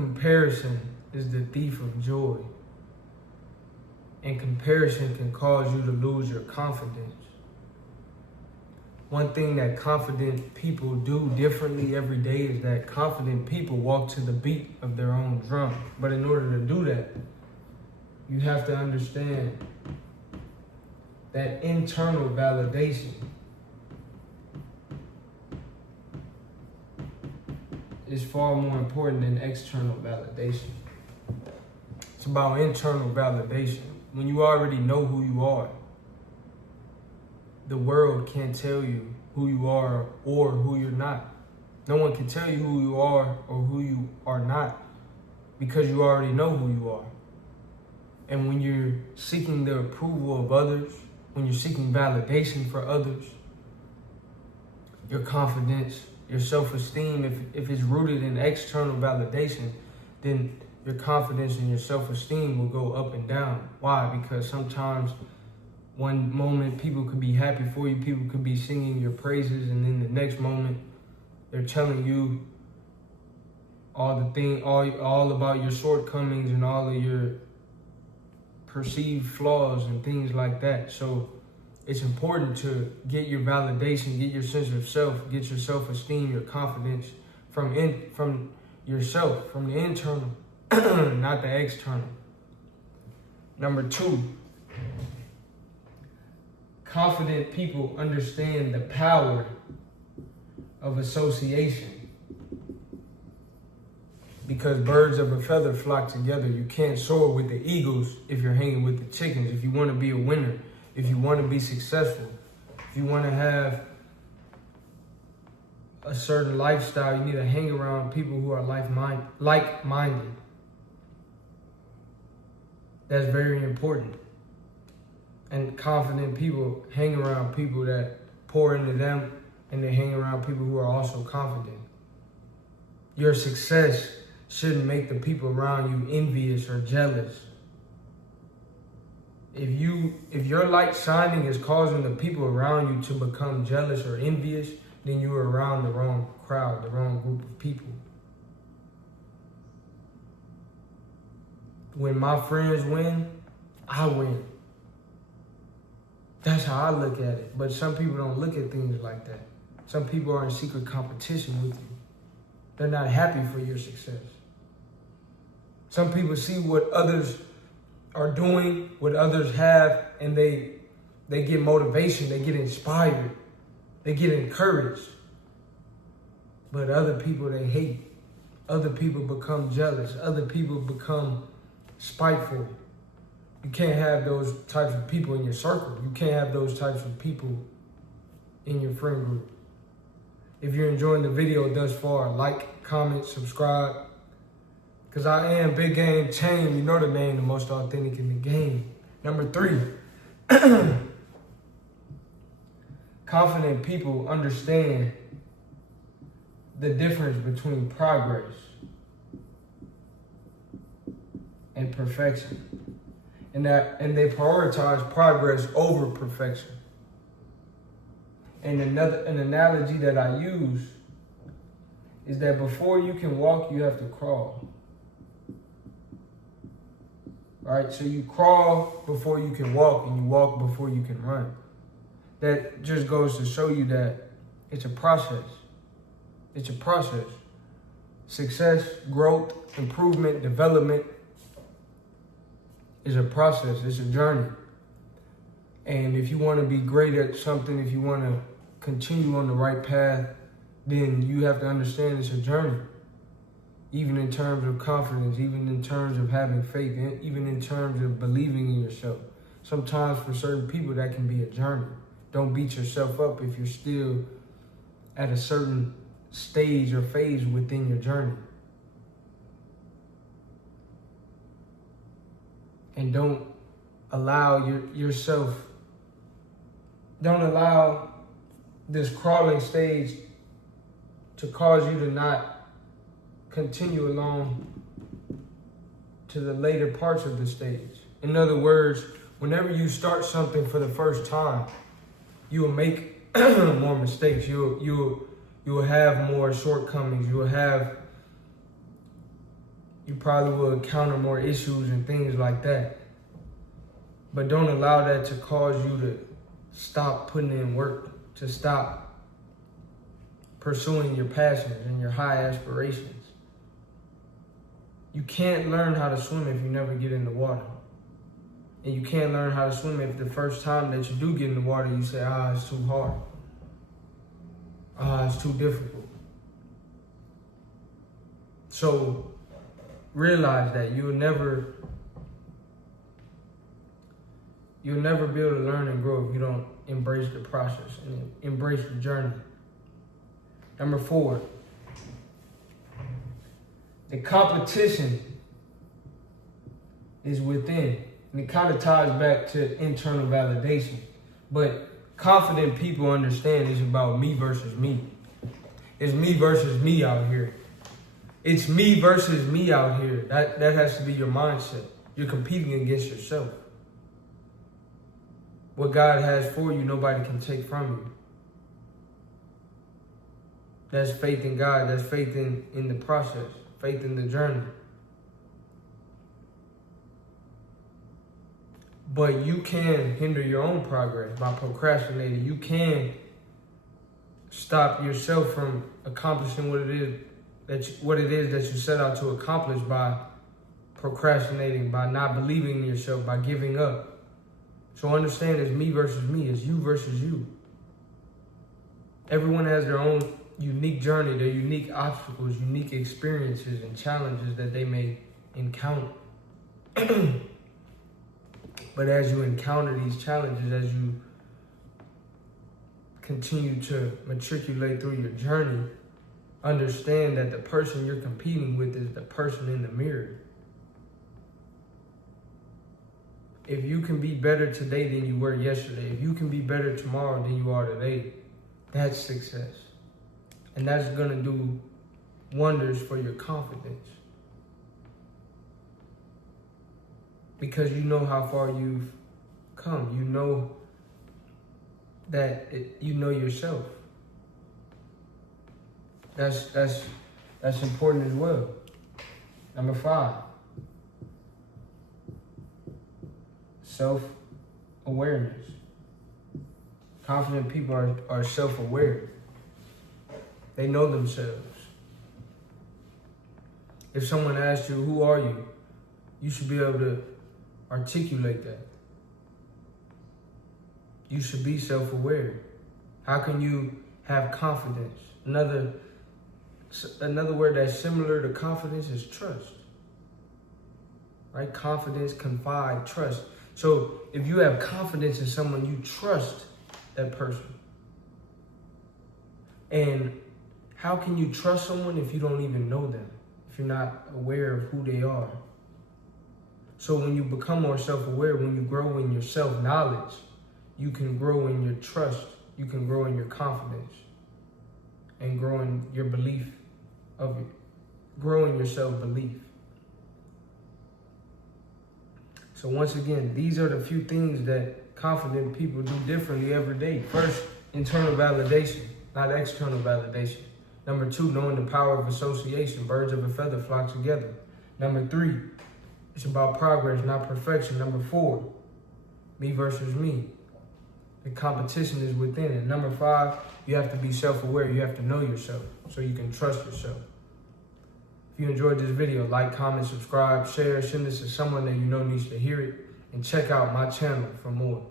comparison is the thief of joy. And comparison can cause you to lose your confidence. One thing that confident people do differently every day is that confident people walk to the beat of their own drum. But in order to do that, you have to understand that internal validation is far more important than external validation. It's about internal validation. When you already know who you are, the world can't tell you who you are or who you're not. No one can tell you who you are or who you are not because you already know who you are. And when you're seeking the approval of others, when you're seeking validation for others, your confidence, your self-esteem, if it's rooted in external validation, then your confidence and your self-esteem will go up and down. Why? Because sometimes one moment people could be happy for you, people could be singing your praises, and then the next moment they're telling you all about your shortcomings and all of your perceived flaws and things like that. So it's important to get your validation, get your sense of self, get your self-esteem, your confidence from yourself, from the internal, not the external. Number 2, confident people understand the power of association. Because birds of a feather flock together. You can't soar with the eagles if you're hanging with the chickens. If you want to be a winner, if you want to be successful, if you want to have a certain lifestyle, you need to hang around people who are like-minded. That's very important. And confident people hang around people that pour into them, and they hang around people who are also confident. Your success shouldn't make the people around you envious or jealous. If your light shining is causing the people around you to become jealous or envious, then you're around the wrong crowd, the wrong group of people. When my friends win, I win. That's how I look at it. But some people don't look at things like that. Some people are in secret competition with you. They're not happy for your success. Some people see what others are doing, what others have, and they get motivation, they get inspired, they get encouraged. But other people, they hate. Other people become jealous. Other people become spiteful. You can't have those types of people in your circle. You can't have those types of people in your friend group. If you're enjoying the video thus far, like, comment, subscribe. Because I am Big Game Chain. You know the name, the most authentic in the game. Number 3. Confident people understand the difference between progress and perfection. And they prioritize progress over perfection. And an analogy that I use is that before you can walk, you have to crawl. Right? So you crawl before you can walk, and you walk before you can run. That just goes to show you that it's a process. It's a process. Success, growth, improvement, development is a process. It's a journey. And if you want to be great at something, if you want to continue on the right path, then you have to understand it's a journey. Even in terms of confidence, even in terms of having faith, even in terms of believing in yourself. Sometimes for certain people that can be a journey. Don't beat yourself up if you're still at a certain stage or phase within your journey. And don't allow don't allow this crawling stage to cause you to not continue along to the later parts of the stage. In other words, whenever you start something for the first time, you will make more mistakes. You will have more shortcomings. You will have You probably will encounter more issues and things like that. But don't allow that to cause you to stop putting in work, to stop pursuing your passions and your high aspirations. You can't learn how to swim if you never get in the water. And you can't learn how to swim if the first time that you do get in the water, you say, it's too hard. It's too difficult. So realize that you'll never be able to learn and grow if you don't embrace the process and embrace the journey. Number 4, the competition is within. And it kind of ties back to internal validation. But confident people understand it's about me versus me. It's me versus me out here. It's me versus me out here. That has to be your mindset. You're competing against yourself. What God has for you, nobody can take from you. That's faith in God. That's faith in the process. Faith in the journey. But you can hinder your own progress by procrastinating. You can stop yourself from accomplishing what it is that you set out to accomplish by procrastinating, by not believing in yourself, by giving up. So understand it's me versus me. It's you versus you. Everyone has their own unique journey, their unique obstacles, unique experiences and challenges that they may encounter. But as you encounter these challenges, as you continue to matriculate through your journey, understand that the person you're competing with is the person in the mirror. If you can be better today than you were yesterday, if you can be better tomorrow than you are today, that's success. And that's going to do wonders for your confidence. Because you know how far you've come. You know that you know yourself. That's important as well. Number 5. Self-awareness. Confident people are self-aware. They know themselves. If someone asks you, who are you? You should be able to articulate that. You should be self-aware. How can you have confidence? Another word that's similar to confidence is trust. Right? Confidence, confide, trust. So if you have confidence in someone, you trust that person. And how can you trust someone if you don't even know them? If you're not aware of who they are? So when you become more self-aware, when you grow in your self-knowledge, you can grow in your trust, you can grow in your confidence, and grow in your belief of it. Grow in your self-belief. So once again, these are the few things that confident people do differently every day. First, internal validation, not external validation. Number 2, knowing the power of association. Birds of a feather flock together. Number 3, it's about progress, not perfection. Number 4, me versus me. The competition is within it. Number 5, you have to be self-aware. You have to know yourself so you can trust yourself. If you enjoyed this video, like, comment, subscribe, share, send this to someone that you know needs to hear it, and check out my channel for more.